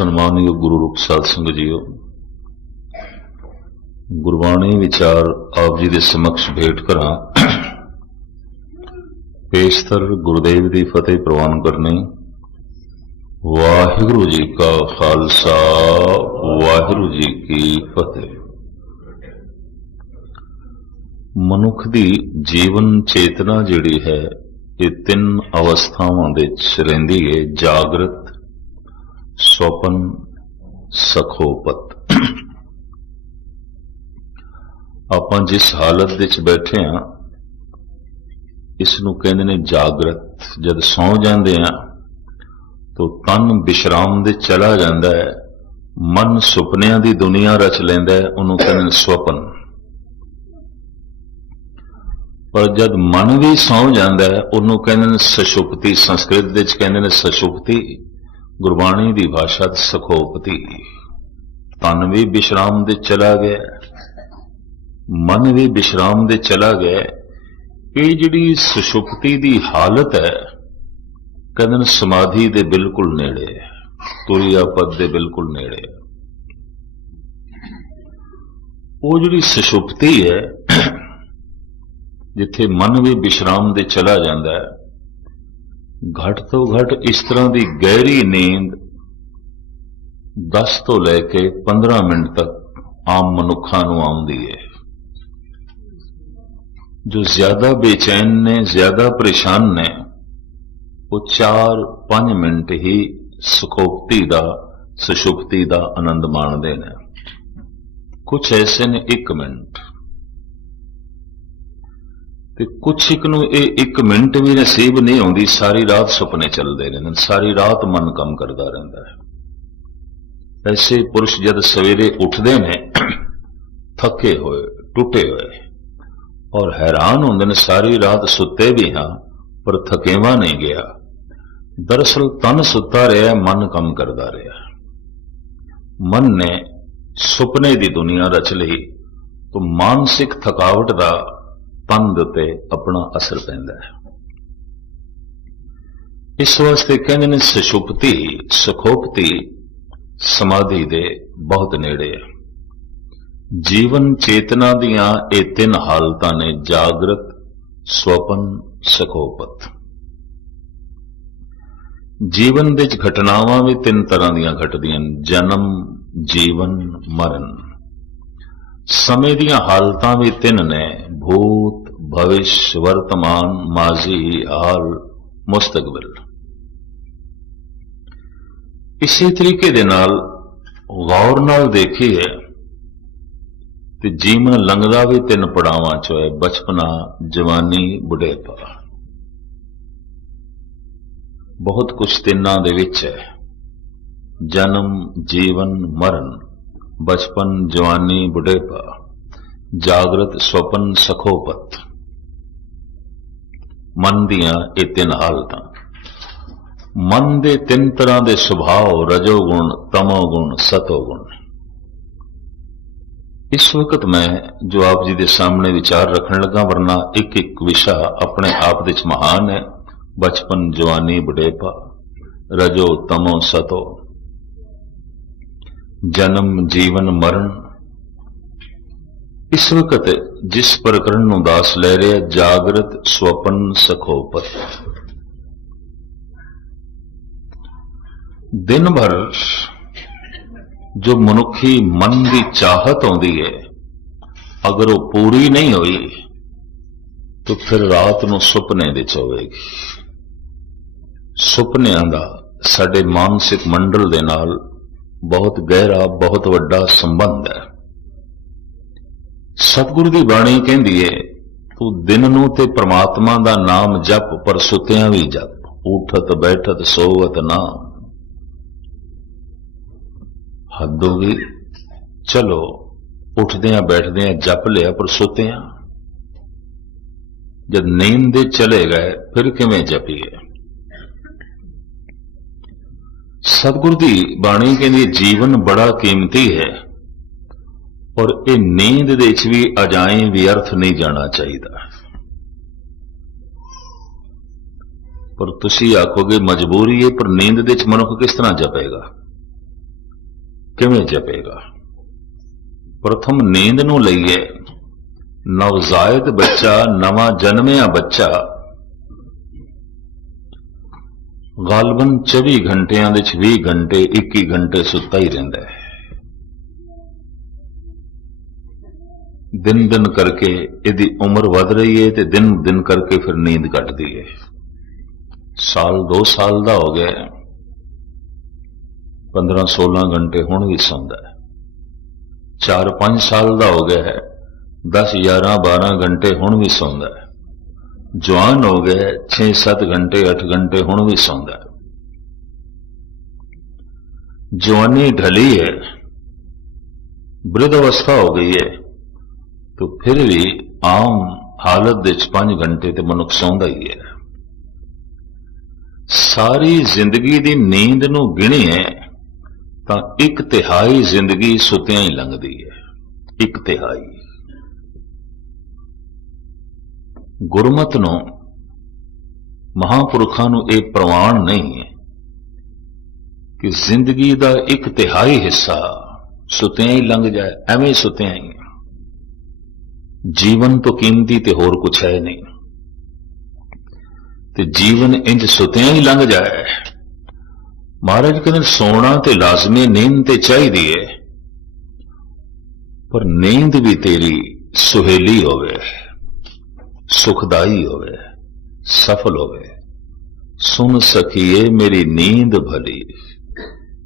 सन्मानयोग गुरु रूप साध संगत जीओ, गुरबाणी विचार आप जी के समक्ष भेंट करा। पेशतर गुरुदेव की फतेह प्रवान करनी। वाहिगुरु जी का खालसा, वाहिगुरु जी की फतेह। मनुख की जीवन चेतना जिहड़ी है ये तीन अवस्थावां दे विच रहिंदी है, जागृत, स्वपन, सखोपत। आपां जिस हालत विच बैठे हां इसनूं कहंदे ने जागृत। जद सौ जांदे हां तो तन विश्राम दे चला जांदा है, मन सुपनियां दी दुनिया रच लैंदा है, उहनूं कहंदे ने स्वपन। पर जद मन भी सौ जांदा है उहनूं कहंदे ने सशुप्ति। संस्कृत विच कहंदे ने सशुप्ति, गुरबाणी की भाषा सखोपति। तन भी विश्राम दे चला गया, मन भी विश्राम दे चला गया। ये जिहड़ी सुषुप्ति की हालत है कहंदे ने समाधि दे बिल्कुल नेड़े, तुरिया पद दे बिल्कुल नेड़े। वो जिहड़ी सुषुप्ति है जिथे मन भी विश्राम दे चला जाता है, घट तो घट इस तरह की गहरी नींद 10 तो लैके 15 मिनट तक आम मनुखा नूं आउंदी है। जो ज्यादा बेचैन ने, ज्यादा परेशान ने, वो 4-5 मिनट ही सुखोप्ति दा, सुषुप्ति दा आनंद माणदे ने। कुछ ऐसे ने 1 मिनट, कुछ एक नूं ये 1 मिनट भी नसीब नहीं आउंदी, सारी रात सुपने चलते रहते, सारी रात मन कम करता रहता है। ऐसे पुरुष जद सवेरे उठते ने थके हुए, टूटे हुए, और हैरान होंदे ने सारी रात सुते भी हाँ पर थकेवा नहीं गया। दरअसल तन सुता रहा, मन कम करता रहा। मन ने सुपने की दुनिया रच ली तो मानसिक थकावट का तन दे अपना असर पैंदा है। इस वास्ते कहंदे ने सुषुप्ति, सुखोप्ति समाधि दे बहुत नेड़े है। जीवन चेतना दियां ये 3 हालतां ने, जागृत, स्वपन, सखोपत। जीवन दे घटनावां भी 3 तरह दियां घटदियां, जन्म, जीवन, मरण। समय दियां हालतां भी 3 ने, भूत, भविष्य, वर्तमान, माजी, हाल, मुस्तकबिल। इसी तरीके दे नाल गौर नाल देखिए ते जीवन लंघदा भी 3 पड़ावां चो है, बचपना, जवानी, बुढ़ेपा। बहुत कुछ तिन्नां दे विच है, जन्म, जीवन, मरण, बचपन, जवानी, बुढ़ेपा, जागृत, स्वपन, सखोपत। मन दियां ये 3 हालतां। मन दे 3 तरह के सुभाव, रजोगुण, तमोगुण, सतोगुण। इस वक्त मैं जो आप जी के सामने विचार रखने लगा, वरना एक एक विषय अपने आप विच महान है। बचपन, जवानी, बुढ़ेपा, रजो, तमो, सतो, जन्म, जीवन, मरण। इस वक्त जिस प्रकरण नूं दास लै रहे, जागृत, स्वपन, सखोपत। दिन भर जो मनुखी मन की चाहत आउंदी है, अगर वो पूरी नहीं हुई तो फिर रात नूं सुपने विच होवेगी। सुपनियां दा साडे मानसिक मंडल दे नाल बहुत गहरा, बहुत वड्डा संबंध है। सतगुरु की बाणी कहती है, तू दिन नूं ते परमात्मा दा नाम जप, पर सुतियां भी जप। उठत बैठत सोवत नाम। हद हो गई। चलो उठदियां बैठदियां जप लिया, पर सुतियां जब नींद दे चले गए फिर किवें जपीए। सतगुरु की बाणी कहती जीवन बड़ा कीमती है और ये नींद दे विच भी अजाएं व्यर्थ नहीं जाना चाहिए। पर तुसी आखोगे मजबूरी है, पर नींद दे विच मनुख किस तरह जपेगा? ਕਿਵੇਂ ਜਪੇਗਾ? ਪ੍ਰਥਮ ਨੀਂਦ ਨੂੰ ਲਈਏ। ਨਵਜ਼ਾਇਦ ਬੱਚਾ, ਨਵਾਂ ਜਨਮਿਆ ਬੱਚਾ ਗਾਲਬਨ 24 ਘੰਟਿਆਂ ਦੇ 20 ਘੰਟੇ 21 ਘੰਟੇ ਸੁੱਤਾ ਹੀ ਰਹਿੰਦਾ ਹੈ। ਦਿਨ ਦਿਨ ਕਰਕੇ ਇਹਦੀ ਉਮਰ ਵੱਧ ਰਹੀ ਹੈ ਤੇ ਦਿਨ ਦਿਨ ਕਰਕੇ ਫਿਰ ਨੀਂਦ ਘਟਦੀ ਹੈ। ਸਾਲ 2 ਸਾਲ ਦਾ ਹੋ ਗਿਆ, 15-16 ਘੰਟੇ ਹੁਣ ਵੀ ਸੌਂਦਾ ਹੈ। 4-5 ਸਾਲ ਦਾ ਹੋ ਗਿਆ ਹੈ, 10-11-12 ਘੰਟੇ ਹੁਣ ਵੀ ਸੌਂਦਾ ਹੈ। ਜਵਾਨ ਹੋ ਗਏ, 6-7 ਘੰਟੇ 8 ਘੰਟੇ ਹੁਣ ਵੀ ਸੌਂਦਾ ਹੈ। ਜਵਾਨੀ ढली है, वृद्ध अवस्था हो गई है, तो फिर भी आम हालत ਦੇ 5 घंटे ਤੇ ਮਨੁੱਖ ਸੌਂਦਾ ਹੀ ਹੈ। ਸਾਰੀ ਜ਼ਿੰਦਗੀ ਦੀ ਨੀਂਦ ਨੂੰ ਗਿਣੀਏ ਤਾਂ 1/3 ਜ਼ਿੰਦਗੀ ਸੁੱਤਿਆਂ ਹੀ ਲੰਘਦੀ ਹੈ। 1/3 ਗੁਰਮਤਿ ਨੂੰ, ਮਹਾਂਪੁਰਖਾਂ ਨੂੰ ਇਹ ਪ੍ਰਵਾਨ ਨਹੀਂ ਹੈ ਕਿ ਜ਼ਿੰਦਗੀ ਦਾ 1/3 ਹਿੱਸਾ ਸੁੱਤਿਆਂ ਹੀ ਲੰਘ ਜਾਏ। ਐਵੇਂ ਸੁੱਤਿਆਂ ਹੀ। ਜੀਵਨ ਤੋਂ ਕੀਮਤੀ ਤੇ ਹੋਰ ਕੁਛ ਹੈ ਨਹੀਂ, ਤੇ ਜੀਵਨ ਇੰਜ ਸੁੱਤਿਆਂ ਹੀ ਲੰਘ ਜਾਏ। ਮਹਾਰਾਜ ਕਹਿੰਦੇ ਸੋਣਾ ਤੇ ਲਾਜ਼ਮੀ, ਨੀਂਦ ਤੇ ਚਾਹੀਦੀ ਹੈ, ਪਰ ਨੀਂਦ ਵੀ ਤੇਰੀ ਸੁਹੇਲੀ ਹੋਵੇ, ਸੁਖਦਾਈ ਹੋਵੇ, ਸਫਲ ਹੋਵੇ। ਸੁਣ ਸਕੀਏ ਮੇਰੀ ਨੀਂਦ ਭਲੀ,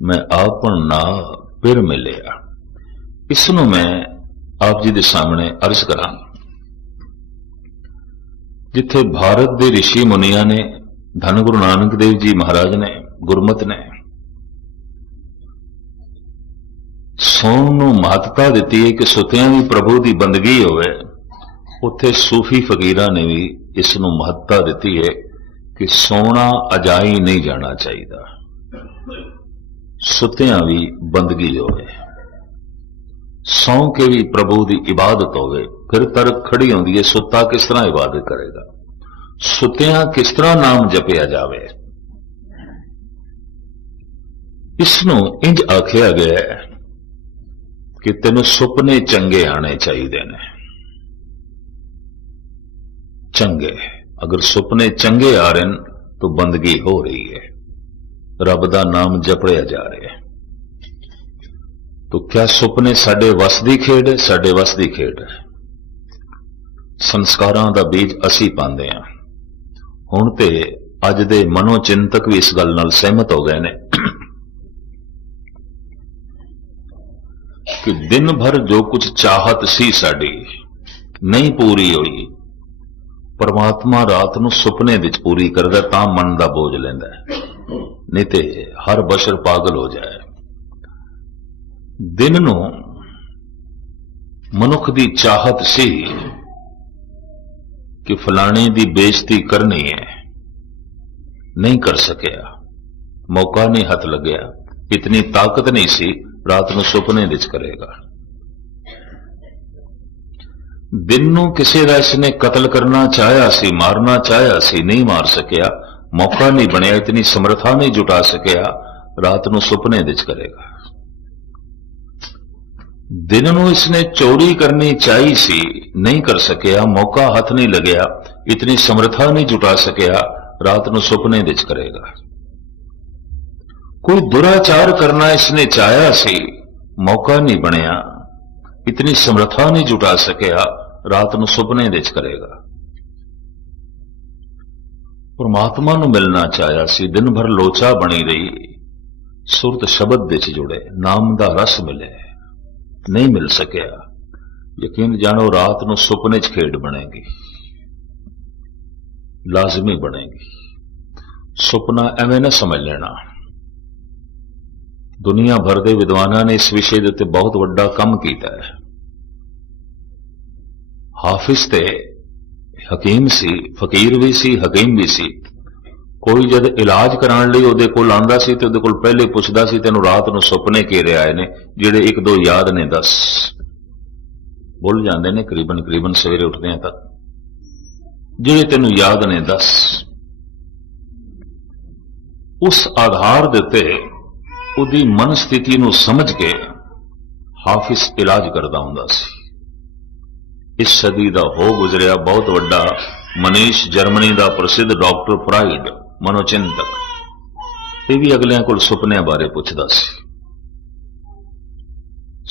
ਮੈਂ ਆਪਨ ਨਾ ਫਿਰ ਮਿਲਿਆ। ਇਸ ਨੂੰ ਮੈਂ ਆਪ ਜੀ ਦੇ ਸਾਹਮਣੇ ਅਰਜ਼ ਕਰਾਂ। ਜਿੱਥੇ ਭਾਰਤ ਦੇ ਰਿਸ਼ੀ ਮੁਨੀਆਂ ਨੇ, ਧੰਨ ਗੁਰੂ ਨਾਨਕ ਦੇਵ ਜੀ ਮਹਾਰਾਜ ਨੇ, ਗੁਰਮਤਿ ਨੇ ਸੌਣ ਨੂੰ ਮਹੱਤਤਾ ਦਿੱਤੀ ਹੈ ਕਿ ਸੁੱਤਿਆਂ ਵੀ ਪ੍ਰਭੂ ਦੀ ਬੰਦਗੀ ਹੋਵੇ, ਉੱਥੇ ਸੂਫੀ ਫਕੀਰਾਂ ਨੇ ਵੀ ਇਸ ਨੂੰ ਮਹੱਤਤਾ ਦਿੱਤੀ ਹੈ ਕਿ ਸੋਣਾ ਅਜਾਈ ਨਹੀਂ ਜਾਣਾ ਚਾਹੀਦਾ, ਸੁੱਤਿਆਂ ਵੀ ਬੰਦਗੀ ਹੋਵੇ, ਸੌਂ ਕੇ ਵੀ ਪ੍ਰਭੂ ਦੀ ਇਬਾਦਤ ਹੋਵੇ। ਫਿਰ ਤਰਕ ਖੜੀ ਹੁੰਦੀ ਹੈ, ਸੁੱਤਾ ਕਿਸ ਤਰ੍ਹਾਂ ਇਬਾਦਤ ਕਰੇਗਾ, ਸੁੱਤਿਆਂ ਕਿਸ ਤਰ੍ਹਾਂ ਨਾਮ ਜਪਿਆ ਜਾਵੇ। ਇਸ ਨੂੰ ਇੰਜ ਆਖਿਆ ਗਿਆ ਹੈ ਕਿ ਤੈਨੂੰ ਸੁਪਨੇ ਚੰਗੇ ਆਣੇ ਚਾਹੀਦੇ ਨੇ। ਚੰਗੇ, ਅਗਰ ਸੁਪਨੇ ਚੰਗੇ ਆ ਰਹੇ ਤਾਂ ਬੰਦਗੀ ਹੋ ਰਹੀ ਹੈ, ਰੱਬ ਦਾ ਨਾਮ ਜਪੜਿਆ ਜਾ ਰਿਹਾ ਹੈ। तो क्या सुपने साडे वस दी खेड है? साडे वस दी खेड है। संस्कारां दा बीज असी पांदे हां। हुण ते अज दे मनोचिंतक भी इस गल नाल सहमत हो गए ने कि दिन भर जो कुछ चाहत सी साडी नहीं पूरी हुई, परमात्मा रात नूं सुपने विच पूरी करदा, तां मन दा बोझ लैंदा है, नहीं ते हर बशर पागल हो जाए। दिन ਨੂੰ ਮਨੁੱਖ ਦੀ ਚਾਹਤ ਸੀ ਕਿ ਫਲਾਣੇ ਦੀ ਬੇਇੱਜ਼ਤੀ ਕਰਨੀ ਹੈ, ਨਹੀਂ ਕਰ ਸਕਿਆ, ਮੌਕਾ ਨਹੀਂ ਹੱਥ ਲੱਗਿਆ, ਇਤਨੀ ਤਾਕਤ ਨਹੀਂ ਸੀ, ਰਾਤ ਨੂੰ ਸੁਪਨੇ ਵਿੱਚ ਕਰੇਗਾ। ਦਿਨ ਨੂੰ ਕਿਸੇ ਦਾ ਇਸਨੇ ਕਤਲ ਕਰਨਾ ਚਾਹਿਆ ਸੀ, ਮਾਰਨਾ ਚਾਹਿਆ ਸੀ, ਨਹੀਂ ਮਾਰ ਸਕਿਆ, ਮੌਕਾ ਨਹੀਂ ਬਣਿਆ, ਇਤਨੀ ਸਮਰੱਥਾ ਨਹੀਂ ਜੁਟਾ ਸਕਿਆ, ਰਾਤ ਨੂੰ ਸੁਪਨੇ ਵਿੱਚ ਕਰੇਗਾ। दिन ਨੂੰ इसने चोरी करनी चाहिए सी, नहीं कर सकिया, मौका हाथ नहीं लग्या, इतनी समर्था नहीं जुटा सकिया, रात ਨੂੰ सुपने विच करेगा। कोई दुराचार करना इसने चाहा सी, मौका नहीं बनया, इतनी समर्था नहीं जुटा सकिया, रात ਨੂੰ सुपने विच करेगा। परमात्मा ਨੂੰ मिलना चाहा सी, दिन भर लोचा बनी रही, सुरत शब्द विच जुड़े, नाम दा रस मिले, नहीं मिल सकिया। यकीन जानो रात ਨੂੰ सुपने च खेड बनेगी, लाजमी बनेगी। सुपना एवें ना समझ लेना। दुनिया भर के विद्वानां ने इस विषय के उत्ते बहुत वड्डा काम किया है। हाफिज ते हकीम सी, फकीर भी सी, हकीम भी सी। कोई जद इलाज कराने लिए उहदे कोल आंदा सी ते उहदे कोल पहले पुछदा सी तैनूं रात नूं सुपने घेरे आए ने, जिहड़े 1-2 याद ने दस। भुल जांदे ने करीबन सवेरे उठदे हैं तक, जिहड़े तैनूं याद ने दस। उस आधार दे उत्ते ਉਹਦੀ ਮਨ ਸਥਿਤੀ ਨੂੰ ਸਮਝ ਕੇ ਹਾਫਿਜ਼ ਇਲਾਜ ਕਰਦਾ ਹੁੰਦਾ ਸੀ। ਇਸ ਸਦੀ ਦਾ ਹੋ ਗੁਜ਼ਰਿਆ ਬਹੁਤ ਵੱਡਾ ਮਨੀਸ਼, ਜਰਮਨੀ ਦਾ ਪ੍ਰਸਿੱਧ ਡਾਕਟਰ ਫਰਾਇਡ, ਮਨੋਚਿੰਤਕ, ਇਹ ਵੀ ਅਗਲਿਆਂ ਕੋਲ ਸੁਪਨਿਆਂ ਬਾਰੇ ਪੁੱਛਦਾ ਸੀ।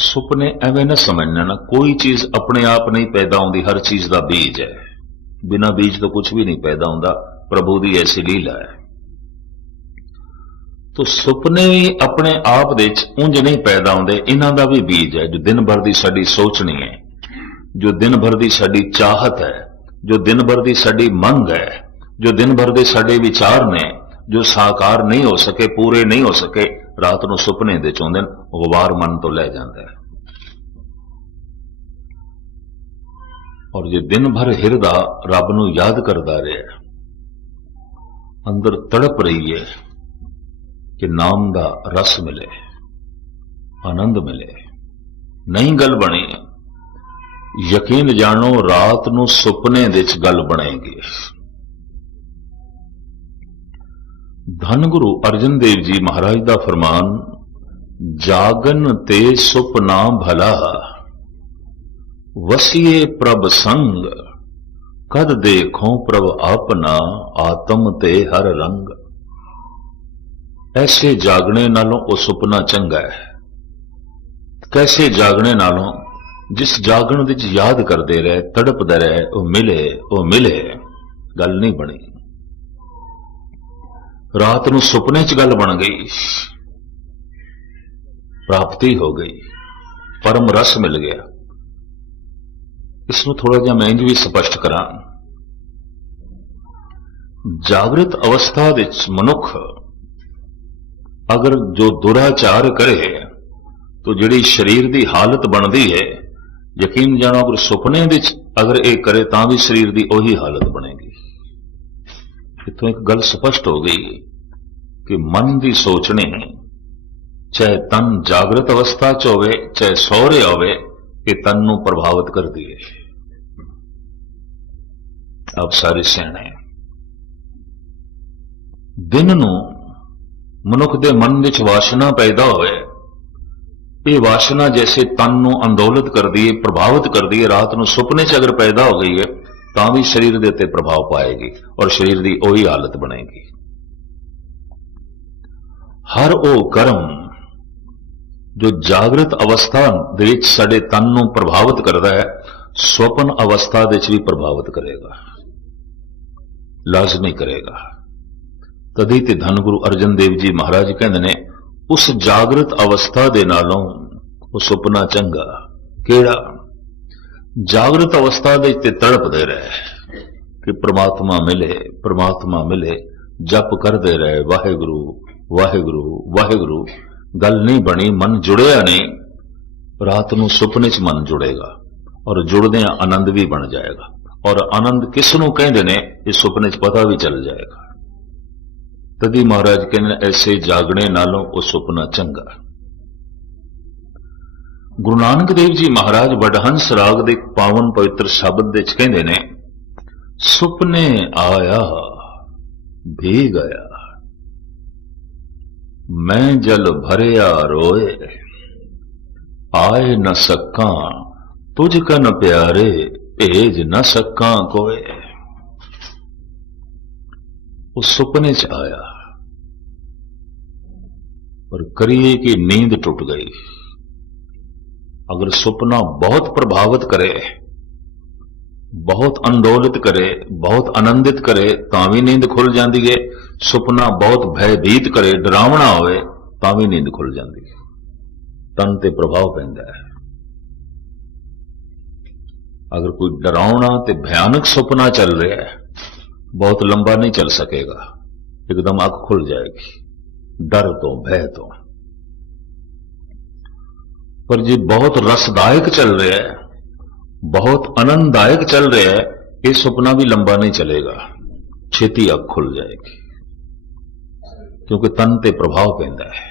ਸੁਪਨੇ ਐਵੇਂ ਨਾ ਸਮਝਣਾ ਨਾ, ਕੋਈ ਚੀਜ਼ ਆਪਣੇ ਆਪ ਨਹੀਂ ਪੈਦਾ ਹੁੰਦੀ, ਹਰ ਚੀਜ਼ ਦਾ ਬੀਜ ਹੈ। ਬਿਨਾਂ ਬੀਜ ਤੋਂ ਕੁਝ ਵੀ ਨਹੀਂ ਪੈਦਾ ਹੁੰਦਾ, ਪ੍ਰਭੂ ਦੀ ਐਸੀ ਲੀਲਾ ਹੈ। ਤੋ ਸੁਪਨੇ ਵੀ ਆਪਣੇ ਆਪ ਦੇ ਵਿੱਚ ਉਂਝ ਨਹੀਂ ਪੈਦਾ ਹੁੰਦੇ, ਇਹਨਾਂ ਦਾ ਵੀ ਬੀਜ ਹੈ, ਜੋ ਦਿਨ ਭਰ ਦੀ ਸਾਡੀ ਸੋਚਣੀ ਹੈ, ਜੋ ਦਿਨ ਭਰ ਦੀ ਸਾਡੀ ਚਾਹਤ ਹੈ, ਜੋ ਦਿਨ ਭਰ ਦੀ ਸਾਡੀ ਮੰਗ ਹੈ, ਜੋ ਦਿਨ ਭਰ ਦੇ ਸਾਡੇ ਵਿਚਾਰ ਨੇ, ਜੋ ਸਾਕਾਰ ਨਹੀਂ ਹੋ ਸਕੇ, ਪੂਰੇ ਨਹੀਂ ਹੋ ਸਕੇ, ਰਾਤ ਨੂੰ ਸੁਪਨੇ ਦੇ ਚੋਂਦੇ ਗੁਬਾਰ ਮਨ ਤੋਂ ਲੈ ਜਾਂਦਾ ਹੈ। ਔਰ ਜੇ ਦਿਨ ਭਰ ਹਿਰਦਾ ਰੱਬ ਨੂੰ ਯਾਦ ਕਰਦਾ ਰਿਹਾ, ਅੰਦਰ ਤੜਪ ਰਹੀ ਹੈ ਕਿ ਨਾਮ ਦਾ ਰਸ ਮਿਲੇ, ਆਨੰਦ ਮਿਲੇ, ਨਹੀਂ ਗੱਲ ਬਣੀ, ਯਕੀਨ ਜਾਣੋ ਰਾਤ ਨੂੰ ਸੁਪਨੇ ਦੇ ਵਿੱਚ ਗੱਲ ਬਣੇਗੀ। ਧੰਨ ਗੁਰੂ ਅਰਜਨ ਦੇਵ ਜੀ ਮਹਾਰਾਜ ਦਾ ਫਰਮਾਨ, ਜਾਗਨ ਤੇ ਸੁਪਨਾ ਭਲਾ, ਵਸੀਏ ਪ੍ਰਭ ਸੰਗ, ਕਦ ਦੇਖੋ ਪ੍ਰਭ ਆਪਣਾ, ਆਤਮ ਤੇ ਹਰ ਰੰਗ। ਐਸੇ ਜਾਗਣੇ ਨਾਲੋਂ ਉਹ ਸੁਪਨਾ ਚੰਗਾ ਹੈ। ਕੈਸੇ ਜਾਗਣੇ ਨਾਲੋਂ? ਜਿਸ ਜਾਗਣ ਵਿੱਚ ਯਾਦ ਕਰਦੇ ਰਹੇ, ਤੜਪਦੇ ਰਹੇ, ਉਹ ਮਿਲੇ, ਉਹ ਮਿਲੇ, ਗੱਲ ਨਹੀਂ ਬਣੀ। ਰਾਤ ਨੂੰ ਸੁਪਨੇ 'ਚ ਗੱਲ ਬਣ ਗਈ, ਪ੍ਰਾਪਤੀ ਹੋ ਗਈ, ਪਰਮ ਰਸ ਮਿਲ ਗਿਆ। ਇਸ ਨੂੰ ਥੋੜਾ ਜਿਹਾ ਮੈਂ ਇੰਜ ਵੀ ਸਪਸ਼ਟ ਕਰਾਂ। ਜਾਗਰਿਤ ਅਵਸਥਾ ਵਿੱਚ ਮਨੁੱਖ ਅਗਰ ਜੋ ਦੁਰਾਚਾਰ ਕਰੇ ਤਾਂ ਜਿਹੜੀ ਸਰੀਰ ਦੀ ਹਾਲਤ ਬਣਦੀ ਹੈ, ਯਕੀਨ ਜਾਣੋ ਅਗਰ ਸੁਪਨੇ ਵਿੱਚ ਅਗਰ ਇਹ ਕਰੇ ਤਾਂ ਵੀ ਸਰੀਰ ਦੀ ਉਹੀ ਹਾਲਤ ਬਣੇਗੀ। ਇਤੋਂ ਇੱਕ ਗੱਲ ਸਪਸ਼ਟ ਹੋ ਗਈ ਕਿ ਮਨ ਦੀ ਸੋਚਣੀ, ਚਾਹੇ ਤਨ ਜਾਗਰਤ ਅਵਸਥਾ 'ਚ ਹੋਵੇ, ਚਾਹੇ ਸੌ ਰਿਹਾ ਹੋਵੇ, ਇਹ ਤਨ ਨੂੰ ਪ੍ਰਭਾਵਿਤ ਕਰਦੀ ਹੈ। ਆਪ ਸਾਰੇ ਸਿਆਣੇ, ਦਿਨ ਨੂੰ ਮਨੁੱਖ ਦੇ ਮਨ ਵਿੱਚ ਵਾਸ਼ਨਾ ਪੈਦਾ ਹੋਵੇ, ਇਹ ਵਾਸ਼ਨਾ ਜੈਸੇ ਤਨ ਨੂੰ ਅੰਦੋਲਿਤ ਕਰਦੀ ਹੈ, ਪ੍ਰਭਾਵਿਤ ਕਰਦੀ ਹੈ, ਰਾਤ ਨੂੰ ਸੁਪਨੇ 'ਚ ਅਗਰ ਪੈਦਾ ਹੋ ਗਈ ਹੈ ਤਾਂ ਵੀ ਸਰੀਰ ਦੇ ਉੱਤੇ ਪ੍ਰਭਾਵ ਪਾਏਗੀ ਔਰ ਸਰੀਰ ਦੀ ਉਹੀ ਹਾਲਤ ਬਣੇਗੀ। ਹਰ ਉਹ ਕਰਮ ਜੋ ਜਾਗਰਤ ਅਵਸਥਾ ਦੇ ਵਿੱਚ ਸਾਡੇ ਤਨ ਨੂੰ ਪ੍ਰਭਾਵਿਤ ਕਰਦਾ ਹੈ, ਸੁਪਨ ਅਵਸਥਾ ਦੇ ਵਿੱਚ ਵੀ ਪ੍ਰਭਾਵਿਤ ਕਰੇਗਾ, ਲਾਜ਼ਮੀ ਕਰੇਗਾ। ਤਦੀ ਤੇ ਧੰਨ ਗੁਰੂ ਅਰਜਨ ਦੇਵ ਜੀ ਮਹਾਰਾਜ ਕਹਿੰਦੇ ਨੇ, ਉਸ ਜਾਗਰਤ ਅਵਸਥਾ ਦੇ ਨਾਲੋਂ ਉਹ ਸੁਪਨਾ ਚੰਗਾ। ਕਿਹੜਾ? ਜਾਗਰਤ ਅਵਸਥਾ ਦੇ ਤੇ ਤੜਪਦੇ ਰਹੇ ਕਿ ਪ੍ਰਮਾਤਮਾ ਮਿਲੇ, ਪ੍ਰਮਾਤਮਾ ਮਿਲੇ, ਜਪ ਕਰਦੇ ਰਹੇ ਵਾਹਿਗੁਰੂ ਵਾਹਿਗੁਰੂ ਵਾਹਿਗੁਰੂ, ਗੱਲ ਨਹੀਂ ਬਣੀ, ਮਨ ਜੁੜਿਆ ਨਹੀਂ। ਰਾਤ ਨੂੰ ਸੁਪਨੇ 'ਚ ਮਨ ਜੁੜੇਗਾ ਔਰ ਜੁੜਦਿਆਂ ਆਨੰਦ ਵੀ ਬਣ ਜਾਏਗਾ। ਔਰ ਆਨੰਦ ਕਿਸ ਨੂੰ ਕਹਿੰਦੇ ਨੇ ਇਹ ਸੁਪਨੇ 'ਚ ਪਤਾ ਵੀ ਚੱਲ ਜਾਏਗਾ। ਤਦੀ ਮਹਾਰਾਜ ਕਹਿੰਦੇ ਐਸੇ ਜਾਗਣੇ ਨਾਲੋਂ ਉਹ ਸੁਪਨਾ ਚੰਗਾ। ਗੁਰੂ ਨਾਨਕ ਦੇਵ ਜੀ ਮਹਾਰਾਜ ਵਡਹੰਸ ਰਾਗ ਦੇ ਪਾਵਨ ਪਵਿੱਤਰ ਸ਼ਬਦ ਦੇ ਵਿੱਚ ਕਹਿੰਦੇ ਨੇ, ਸੁਪਨੇ ਆਇਆ ਭੀ ਗਿਆ, ਮੈਂ ਜਲ ਭਰਿਆ ਰੋਏ, ਆਏ ਨ ਸਕਾਂ ਤੁਝ ਕਨ ਪਿਆਰੇ, ਭੇਜ ਨ ਸਕਾਂ ਕੋਏ। ਉਹ ਸੁਪਨੇ 'ਚ ਆਇਆ और करिए कि नींद टूट गई। अगर सुपना बहुत प्रभावित करे, बहुत अंदोलित करे, बहुत आनंदित करे तां भी नींद खुल जाती है। सुपना बहुत भयभीत करे, डरावना होवे तां भी नींद खुल जाती है। तन ते प्रभाव पैंदा है। अगर कोई डरावना ते भयानक सुपना चल रहा है, बहुत लंबा नहीं चल सकेगा, एकदम आंख खुल जाएगी डर तो, भय तो। पर जी बहुत रसदायक चल रहा है, बहुत आनंददायक चल रहा है, ये सुपना भी लंबा नहीं चलेगा, छेती आंख खुल जाएगी, क्योंकि तन ते प्रभाव पैंदा है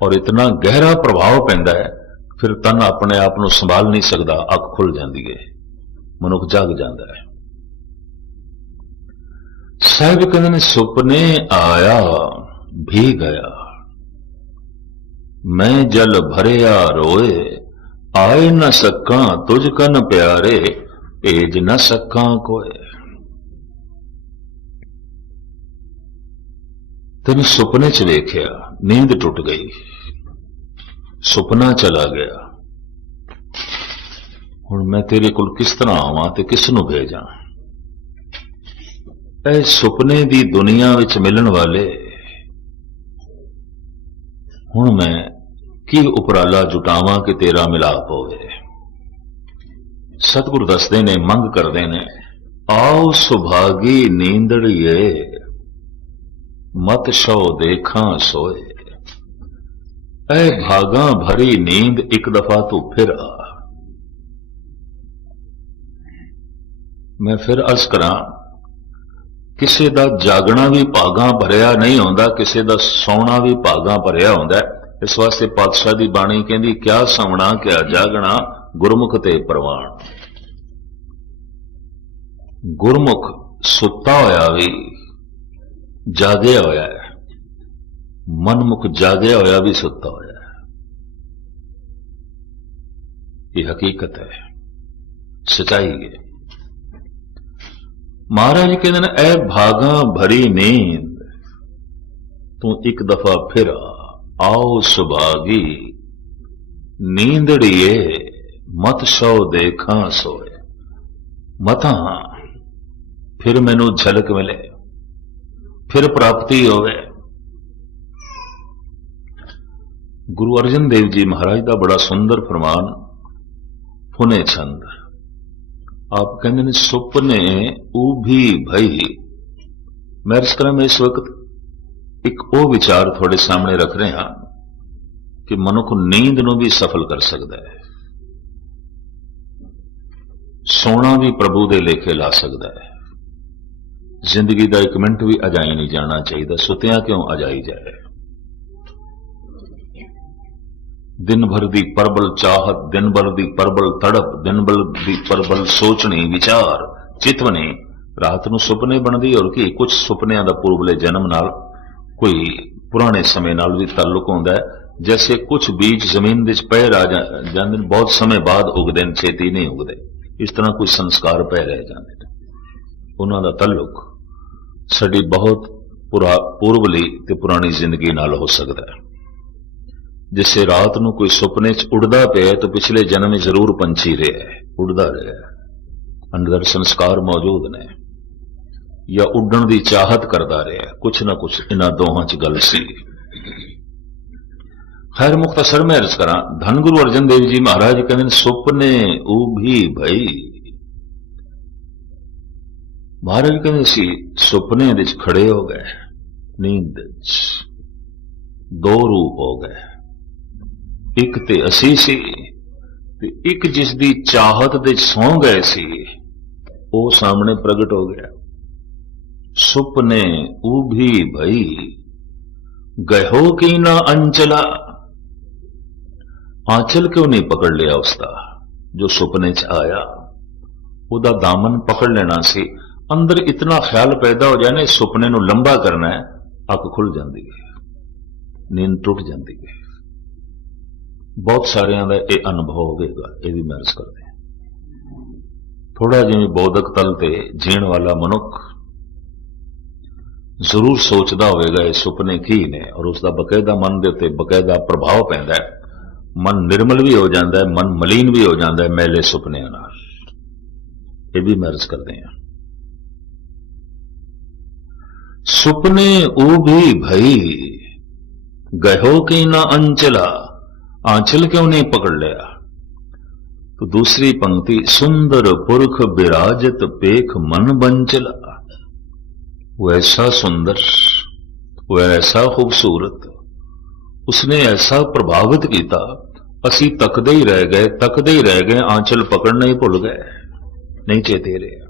और इतना गहरा प्रभाव पैंदा है, फिर तन अपने आप को संभाल नहीं सकता, आंख खुल जाती है, मनुख जाग जाता है। साहिब कहते ने सुपने आया भी गया, मैं जल भरिया रोए, आए न सका तुझ कन प्यारे, भेज न सका कोए। तेन सुपने च वेख्या, नींद टुट गई, सुपना चला गया। हुण मैं तेरे कोल किस तरह आवां ते किस नूं भेजां? ऐ सुपने दी दुनिया विच मिलन वाले, हुण मैं की उपराला जुटावां कि तेरा मिलाप होवे। सतगुरु दसदे ने, मंग करदे ने, आओ सुभागी नींदड़िए, मत शौ देखा सोए। ऐ भागा भरी नींद एक दफा तू फिर आ। मैं फिर अर्ज करां, किसी दा जागना भी भागा भरिया नहीं होंदा, किसी दा सौना भी भागा भरिया होंदा। इस वास्ते पातशाह दी बाणी कहंदी, क्या सौना क्या जागना, गुरमुख ते प्रवाण। गुरमुख सुता होया भी जागया होया है, मनमुख जागया होया भी सुता होया है। ये हकीकत है, सच्चाई है। महाराज कहते हैं, ऐ भागा भरी नींद तू एक दफा फिर आओ सुभागी नींदड़िए, मत सौ देखा सोए। मता फिर मैनू झलक मिले, फिर प्राप्ति होवे। गुरु अर्जन देव जी महाराज का बड़ा सुंदर फरमान, फुने छंद। आप कहते हैं, सुपने उभी भई। मैं इस तरह में इस वक्त एक वो विचार थोड़े सामने रख रहे हैं कि मनुख नींद नूं भी सफल कर सकता है, सोना भी प्रभु दे लेखे ला सकता है। जिंदगी का एक मिनट भी अजाई नहीं जाना चाहिए, सुतिया क्यों अजाई जाए। दिन भर दी परबल चाहत, दिन भर दी परबल तड़प, दिन भर दी परबल सोचनी विचार चितवनी, रात नूं सुपने बनदी। और की कुछ सुपनियां दा पूर्वले जन्म नाल, कोई पुराने समय नाल भी ताल्लुक होंदा है। जैसे कुछ बीज जमीन विच पै रह जांदे ने, बहुत समय बाद उगदे ने, छेती नहीं उगदे। इस तरह कोई संस्कार पै रह जांदे ने, उन्हां दा ताल्लुक साडी बहुत पूर्वली ते पुरानी जिंदगी नाल हो सकता है। जिसे रात नूं कोई सुपने च उड़दा पिया तो पिछले जन्म में जरूर पंछी रहा है, उड़दा रहा है, अंदर संस्कार मौजूद ने, या उड़न की चाहत करता रहा है। कुछ ना कुछ इन्हां दोहां च गल सी। खैर मुख्तसर में अर्ज करा, धन गुरु अर्जन देव जी महाराज कहते, सुपने उभी भई। महाराज कहते सी, सुपने विच खड़े हो गए, नींद दो रूप हो गए, एक ते असी सी ते एक जिसदी चाहत दे सौ गए सी, वो सामने प्रगट हो गया। सुपने उभी भई, गहो की ना अंचला। आंचल क्यों नहीं पकड़ लिया उसका जो सुपने च आया? उदा दामन पकड़ लेना सी। अंदर इतना ख्याल पैदा हो जाए ना, सुपने नूं लंबा करना है, अख खुल जाती है, नींद टुट जाती है। बहुत सारियां दा यह अनुभव होगा, यह भी महसूस करते हैं। थोड़ा जिवें बौद्धक तल ते जीण वाला मनुख जरूर सोचता होगा ये सुपने की ने, और उसका बकायदा मन के उत्ते बकायदा प्रभाव पैंदा है। मन निर्मल भी हो जाता है, मन मलीन भी हो जाता है मैले सुपनियां नाल। यह भी महसूस करते हैं। सुपने उभी भई, गहो की ना अंचला। आंचल क्यों नहीं पकड़ लिया? तो दूसरी पंक्ति, सुंदर पुरख विराजत पेख मन बंचला। वो ऐसा सुंदर, वो ऐसा खूबसूरत, उसने ऐसा प्रभावित किया, असी तकदे ही रह गए, आंचल पकड़ना ही भुल गए, नहीं चेते रहे।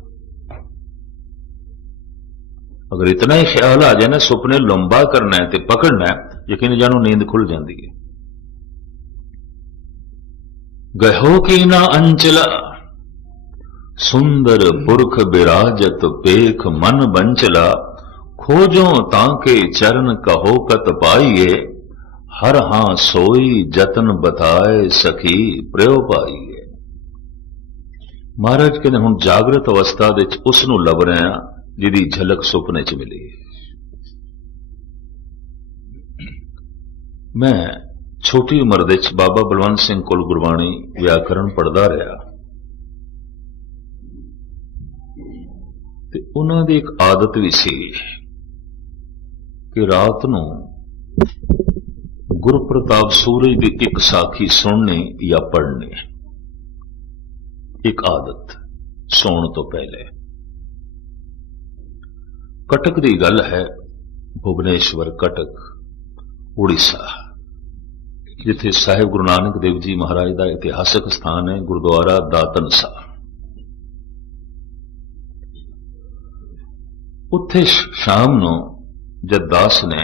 अगर इतना ही ख्याल आ जाए ना, सुपने लंबा करना है तो पकड़ना है, यकीन जानो नींद खुल जाती है। गहो की ना अंचला, सुंदर पुरख विराजत पेख मन बंचला। खोजो ताके चरण कहो कत पाइए, हर हां सोई जतन बताए सखी प्रयो पाई है। महाराज कहते हुण जागृत अवस्था दे विच उस नूं लभ रहे हां जिहदी झलक सुपने च मिली। मैं छोटी उम्र दे विच बाबा बलवंत सिंह कोल गुरबाणी व्याकरण पढ़दा रहा ते उन्हां दी एक आदत भी सी कि रात नूं गुरु प्रताप सूरज की एक साखी सुननी या पढ़नी, एक आदत सौण तो पहले। कटक की गल है, भुवनेश्वर कटक उड़ीसा, जिथे साहिब गुरु नानक देव जी महाराज का इतिहासक स्थान है गुरुद्वारा दातन सा। उत्थे शाम नूं जद दास ने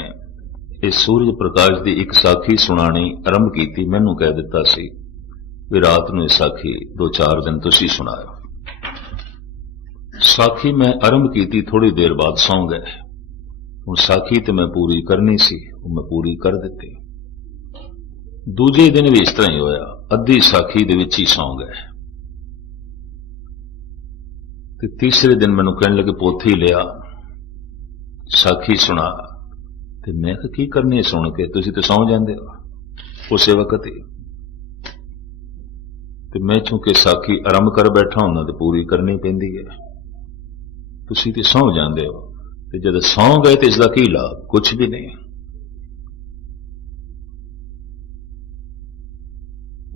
इस सूरज प्रकाश की एक साखी सुनानी आरंभ की, मैनू कह दिता सी भी रात नूं साखी 2-4 दिन तुसी सुनाओ। साखी मैं आरंभ की, थोड़ी देर बाद सौ गए। हुण साखी तो मैं पूरी करनी सी, मैं पूरी कर दी। दूजे दिन भी इस तरह ही होया, अद्धी साखी दे विच ही सौ गए। ते तीसरे दिन मैनू कहने लगे पोथी लिया, साखी सुना। ते मैं की करनी है सुन के, तुसी तो सौ जांदे हो उस वक्त ही। ते मैं चूंकि साखी आरंभ कर बैठा हूं तो पूरी करनी पैंदी है, तुसी तो सौ जांदे हो। ते जद सौ गए तो इसका की लाभ? कुछ भी नहीं।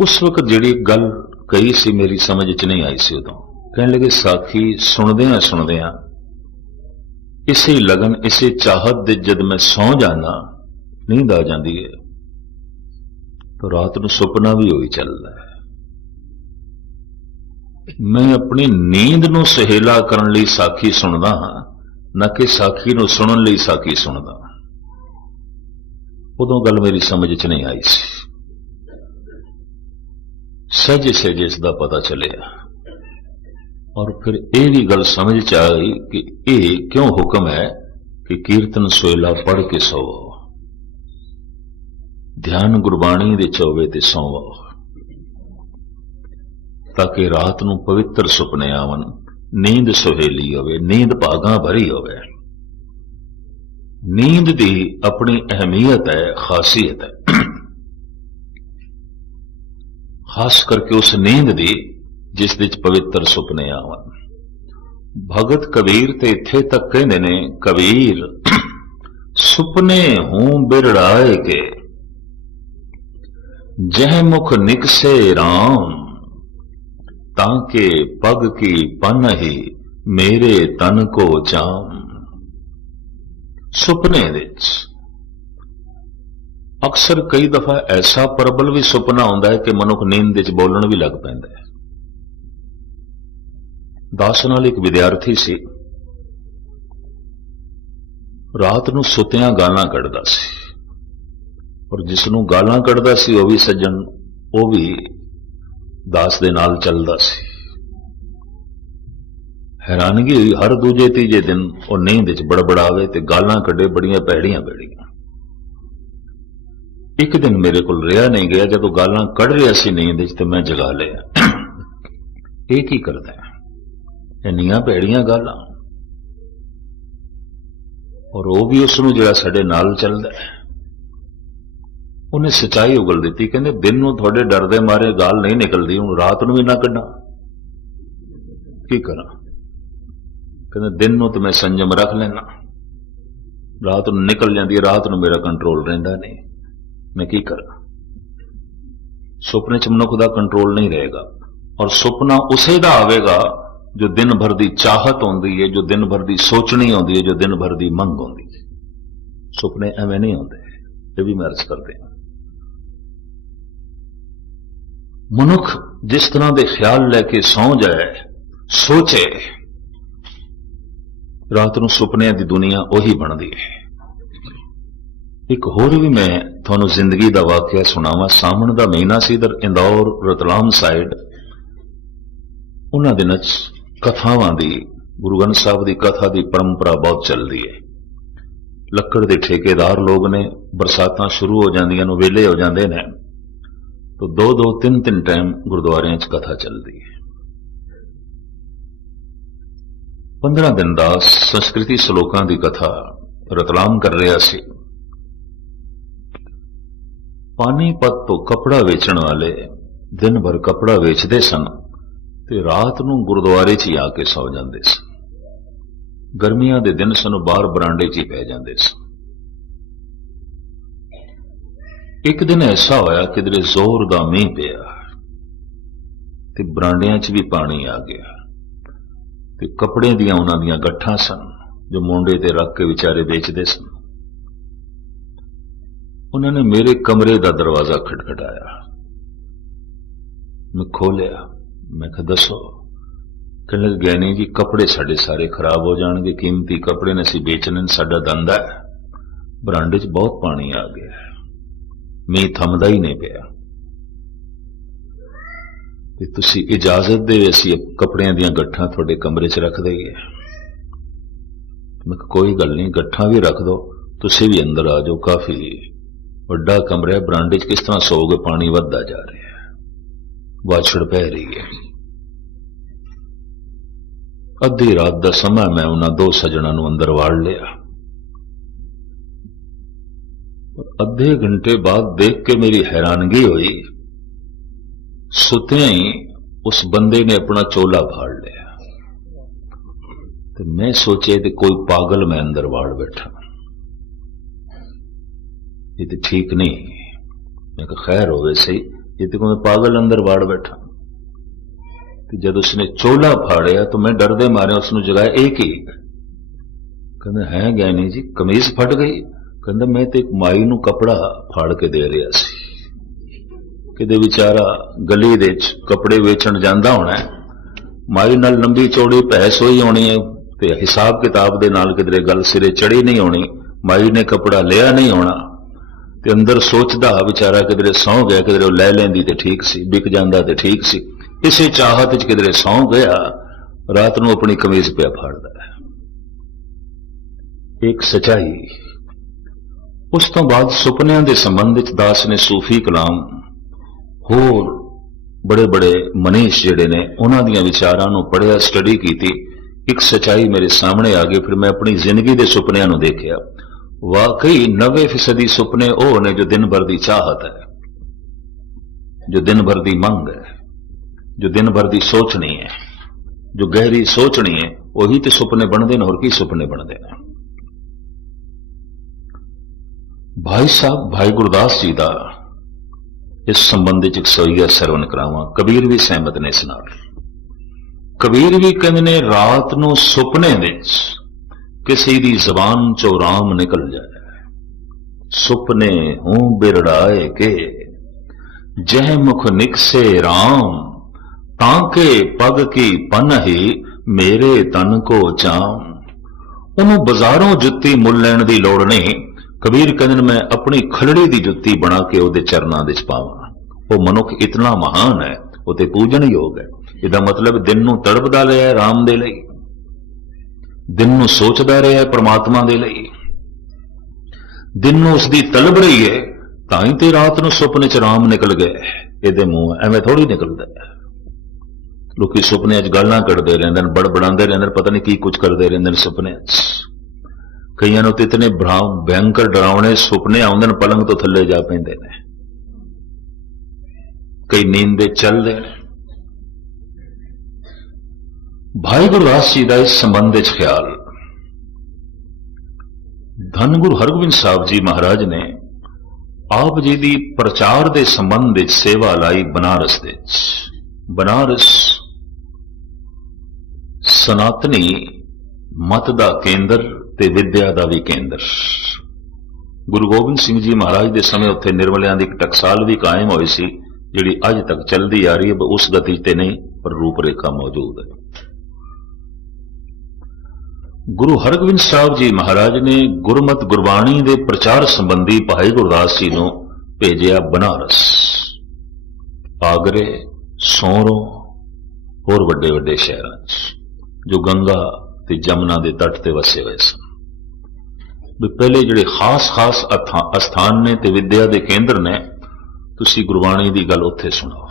उस वक्त जिहड़ी गल कही सी मेरी समझ च नहीं आई सी। उदों कहने लगे साखी सुनदियां सुनदियां इसे लगन इसे चाहत दे जद मैं सौ जाना, नींद आ जाती है, तो रात को सुपना भी वही चलता है। मैं अपनी नींद नूं सहेला करन लई साखी सुनदा हां, न कि साखी नूं सुनन लई साखी सुनदा। उदों गल मेरी समझ च नहीं आई सी। सहजे सहजे इसका पता चलिया और फिर यह भी गल समझ च आई कि यह क्यों हुक्म है कि कीर्तन सोयला पढ़ के सोवो, ध्यान गुरबाणी दे चौवे ते सोवो, ताकि रात नूं पवित्र सुपने आवन, नींद सुहेली होवे, नींद भागां भरी होवे। नींद दी अपनी अहमियत है, खासियत है, खास करके उस नींद दी जिस विच पवित्र सुपने आवन। भगत कबीर ते इत्थे तक कहंदे ने, कबीर सुपने हूं बिरड़ाए के, जह मुख निकसे राम, ताके पग की पन ही मेरे तन को जाम। सुपने विच अक्सर कई दफा ऐसा प्रबल भी सुपना आउंदा है कि मनुख नींद विच बोलण भी लग पैंदा है। दास नाल एक विद्यार्थी सी, रात नूं सुतियां गालां कढ़दा सी, और जिसनूं गालां कढ़दा सी वह भी सज्जन, वह भी दास दे नाल चलदा सी। हैरानगी हुई, हर दूजे तीजे दिन वह नींद विच बड़बड़ावे ते गालां कढ़े बड़ियां भैड़ियां भैड़ियां। एक दिन मेरे को रिहा नहीं गया, जब गालां कढ़ रहा सी नींद विच ते मैं जगा लिया। ये की करदा है, इन्नियां भैड़ियां गालां, और वह भी उसनूं जिहड़ा साडे नाल चलदा है। उन्हें सच्चाई उगल दी, कहंदे दिन नूं तुहाडे डर दे मारे गाल नहीं निकलदी, हुण रात नूं भी ना कढ़ां, की करां? कहंदे दिन नूं तो मैं संयम रख लेना, रात नूं निकल जांदी है, रात नूं मेरा कंट्रोल रहिंदा नहीं, मैं की करा? सुपने च मनुख दा कंट्रोल नहीं रहेगा, और सुपना उसे दा आवेगा जो दिन भर की चाहत होंदी है, जो दिन भर की सोचनी होंदी है, जो दिन भर की मंग होंदी है। सुपने एवें नहीं होंदे, ये भी मैं अर्ज करते हैं। मनुख जिस तरह के ख्याल लैके सौ जाए, सोचे, रात नूं सुपने की दुनिया उही बनती है। एक होर भी मैं तुहानूं जिंदगी का वाकया सुनावा। सावण का महीना सी, इधर इंदौर रतलाम साइड उन्हां दिनां कथावां दी, गुरु ग्रंथ साहब की कथा की परंपरा बहुत चलती है। ਲੱਕੜ ਦੇ ਠੇਕੇਦਾਰ ਲੋਕ ਨੇ, ਬਰਸਾਤਾਂ ਸ਼ੁਰੂ ਹੋ ਜਾਂਦੀਆਂ ਨੇ, ਵੇਲੇ ਹੋ ਜਾਂਦੇ ਨੇ, तो 2-2 3-3 टाइम गुरुद्वारियां च कथा चलती है। 15 दिन ਦਾ संस्कृति श्लोकां ਦੀ कथा रतलाम कर रहा सी। पानीपत तो कपड़ा वेचण वाले दिन भर कपड़ा वेचते सन ते रात नूं गुरुद्वारे च ही आके सौ जाते सन। गर्मियां दे दिन सन, बाहर बरांडे च ही पै जाते सन। एक दिन ऐसा होया किधरे जोर दा मींह पिया ते बरांडियां च भी पानी आ गया ते कपड़े दियां उन्हां दियां गट्ठां सन जो मुंडे ते रख के विचारे बेचते सन। उन्होंने मेरे कमरे का दरवाजा खटखटाया। मैं खोलिया। मैं कहा दसो। कहने लगे ज्ञानी जी कपड़े साडे सारे खराब हो जाएंगे, कीमती कपड़े ने असीं बेचने, साडा धंधा है, बरांडे च बहुत पानी आ गया, मींह थमदा ही नहीं पिया, ते तुसीं इजाजत दे असीं कपड़ियां दियां गट्ठां तुहाडे कमरे च रख दईए। मैं कोई गल नहीं, गट्ठां भी रख दो, तुसीं भी अंदर आ जाओ, काफी वड्डा कमरा है, बरांडे च किस तरह सोओगे, पानी वधदा जा रहा है, वाछड़ पै रही है। अद्धी रात का समय मैं उन्हां दो सज्जणां नूं अंदर वाड़ लिया। अद्धे घंटे बाद देख के मेरी हैरानगी हुई, सुत्या ही उस बंदे ने अपना चोला फाड़ लिया। तो मैं सोचे कि कोई पागल मैं अंदर वाड़ बैठा, ये तो ठीक नहीं। मैं कहा खैर होवे सही, ये तो कोई पागल अंदर वाड़ बैठा। तो जब उसने चोला फाड़िया तो मैं डरदे मारे उसने जगाया, एक ही कहते है ज्ञानी जी कमीज फट गई। कहता मैं तो एक माई नूं कपड़ा फाड़ के दे रहा सी, किते विचारा गली दे कपड़े वेचण जांदा होना है, माई नाल लंबी चौड़ी बहस होई होनी है ते हिसाब किताब दे नाल किधरे गल सिरे चढ़ी नहीं होनी, माई ने कपड़ा लिया नहीं होना ते अंदर सोचदा विचारा किधरे सौ गया, किधरे लै लैंदी ते ठीक सी, बिक जांदा ते ठीक सी, इसे चाहत च किधरे सौ गया, रात नूं अपनी कमीज पिया फाड़दा है। एक सच्चाई। उस तो बाद सुपनियां दे संबंध च दास ने सूफी कलाम होर बड़े बड़े मनीष जिहड़े ने उन्हां दियां विचारां नूं पढ़िया, स्टडी कीती, एक सच्चाई मेरे सामने आ गई। फिर मैं अपनी जिंदगी दे सुपनियां नूं देखिया। वाकई 90% सुपने वो ने जो दिन भर की चाहत है, जो दिन भर की मंग है, जो दिन भर की सोचनी है, जो गहरी सोचनी है, वही तो सुपने बनते हैं। और की सुपने बनते हैं? भाई साहब भाई गुरदास जी का इस संबंध एक सोईया सरवण करावां। कबीर भी सहमत ने इस नाल। कबीर भी कहते ने रात नूं सुपने विच किसी दी जबान चो राम निकल जाए, सुपने हूं बिरड़ाए के जह मुख निकसे राम, ताके पग की पनही मेरे तन को चाम। उन्होंने बाजारों जुत्ती मुल लैण दी लोड़ नहीं। कबीर कहते मैं अपनी खलड़ी की जुत्ती बना के उहदे चरनां दे च पावां। वो मनुख इतना महान है, वो ते पूजन योग है। इहदा मतलब दिन नूं तड़पदा रहा है राम दे लई, दिन नूं सोचदा रहा है परमात्मा दे लई, दिन नूं उसदी तलब रही है, तां ते रात नूं सुपने च राम निकल गए। इहदे मूंह एवें थोड़ी निकलदा है। लोकी सुपने च गल्लां करदे रहिंदे ने, बड़बड़ांदे रहिंदे ने, पता नहीं की कुछ करदे रहिंदे ने सुपने च। कईयां नूं ते इतने भयंकर डरावने सुपने आउंदे ने, पलंग तो थल्ले जा पैंदे ने, कई नींद दे चलदे ने। भाई गुरदास जी का इस संबंध च ख्याल, धन गुरु हरगोबिंद साहब जी महाराज ने आप जी की प्रचार के संबंध च सेवा लाई बनारस दे। बनारस सनातनी मत का केंद्र ते विद्या का भी केंद्र। गुरु गोबिंद सिंह जी महाराज के समय उत्थे निर्मलियां की एक टकसाल भी कायम हुई सी, जिहड़ी अज तक चलती आ रही है। उस गति ते नहीं पर रूपरेखा मौजूद है। गुरु हरगोबिंद साहब जी महाराज ने गुरमत गुरबाणी के प्रचार संबंधी भाई गुरदास जी को भेजिया बनारस, आगरे, सोरों होर वड्डे वड्डे शहरां जो गंगा ते जमुना के तट ते वसे हुए सन। ਵੀ ਪਹਿਲੇ ਜਿਹੜੇ ਖਾਸ ਅਸਥਾਨ ਨੇ ਤੇ ਵਿਦਿਆ ਦੇ ਕੇਂਦਰ ਨੇ, ਤੁਸੀਂ ਗੁਰਬਾਣੀ ਦੀ ਗੱਲ ਉੱਥੇ ਸੁਣਾਓ।